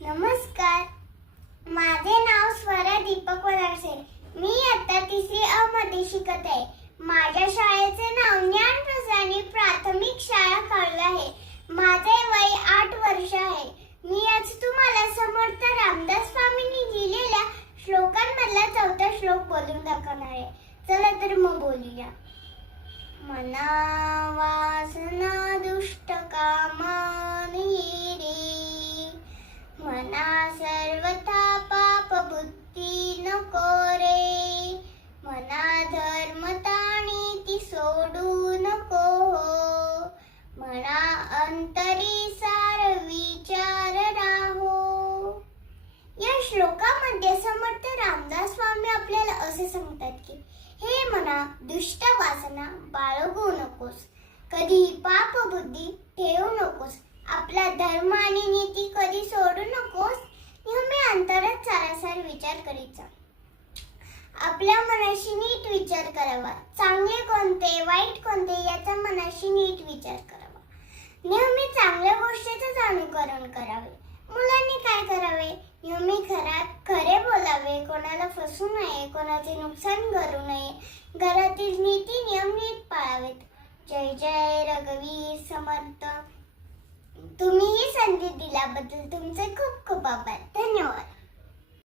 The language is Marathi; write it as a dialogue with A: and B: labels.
A: नमस्कार. माझे नाव स्वरा दीपक वनारसे मी आता तिसरी अ मध्ये शिकत आहे. माझ्या शाळेचे नाव ज्ञान प्रसानी प्राथमिक शाळा कळलं आहे. माझे वय आठ वर्ष आहे. मी आज तुम्हाला समर्थ रामदास स्वामींनी लिहिलेल्या श्लोकांमधला चौथा श्लोक बोलून दाखवणार आहे. चला तर मग बोलूया. मना सर्वथा पाप बुद्धी नको रे मना धर्मता ती सोडू नको. हो मना अंतरी सार विचार राहो. या श्लोकामध्ये समर्थ रामदास स्वामी आपल्याला असे सांगतात की हे मना दुष्ट वासना बाळगू नकोस. कधी पाप बुद्धी ठेवू नकोस. आपला धर्म आणि नीती कधी सोडू नको. अंतरात विचार करीचा. आपल्या मनाशी नीट विचार करावा. चांगले कोणते वाईट कोणते याचा मनाशी नीट विचार करावा. नेहमी चांगल्या गोष्टीचंच अनुकरण करावे. मुलांनी काय करावे? नेहमी खरा खरे बोलावे. कोणाला फसू नये कोणाचे नुकसान करू नये. घरातील नीती नियम नीट पाळावेत. जय जय रघुवीर समर्थ. तुम्ही ही संधी दिल्याबद्दल तुमचे खूप खूप आभार.